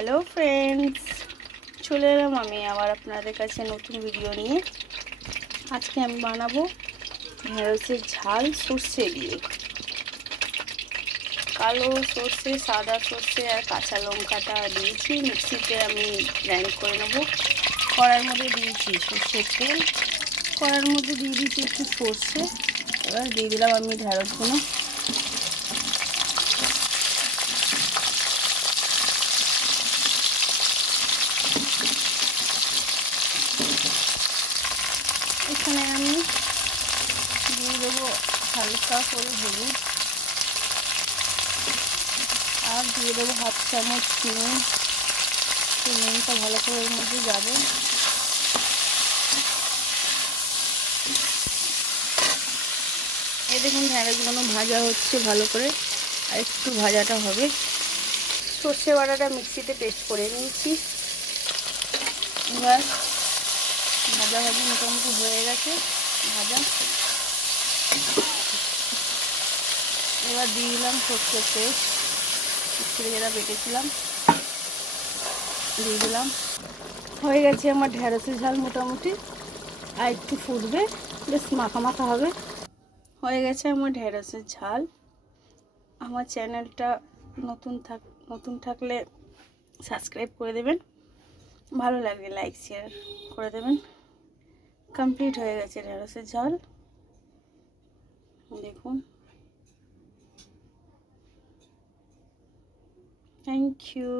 Hello friends, চলে এলাম আমি আবার আপনাদের কাছে নতুন ভিডিও নিয়ে। আজকে আমি বানাবো ঢেঁড়সের ঝাল সর্ষে দিয়ে। কালো সর্ষে, সাদা সর্ষে আর কাঁচা লঙ্কাটা দিয়েছি, মিক্সিতে আমি গ্রাইন্ড করে নেবো। কড়াইয়ের মধ্যে দিয়েছি সর্ষের তেল, কড়াইয়ের মধ্যে দিয়ে দিয়েছি একটু সর্ষে। এবার দিয়ে দিলাম আমি ঢেঁড়সগুলো। এখানে আমি দিয়ে দেবো হালকা করে হলুদ, আর দিয়ে দেবো হাফ চামচ নুন। নুনটা ভালো করে এর মধ্যে যাবে। এই দেখুন ঢেঁড়সগুলো ভাজা হচ্ছে ভালো করে, আর একটু ভাজাটা হবে। সর্ষে বাটাটা মিক্সিতে পেস্ট করে নিয়েছি। এবার ভাজাভাজি মোটামুটি হয়ে গেছে ভাজা। এবার দিয়ে দিলাম সর্ষের পেস্ট, মিক্সিতে যেটা বেটেছিলাম দিয়ে দিলাম। হয়ে গেছে আমার ঢেঁড়সের ঝাল মোটামুটি, আর একটু ফুটবে, বেশ মাখা মাখা হবে। হয়ে গেছে আমার ঢেঁড়সের ঝাল। আমার চ্যানেলটা নতুন থাকলে সাবস্ক্রাইব করে দেবেন, ভালো লাগলে লাইক শেয়ার করে দেবেন। কমপ্লিট হয়ে গেছে ঢেঁড়সের ঝাল, দেখুন। Thank you.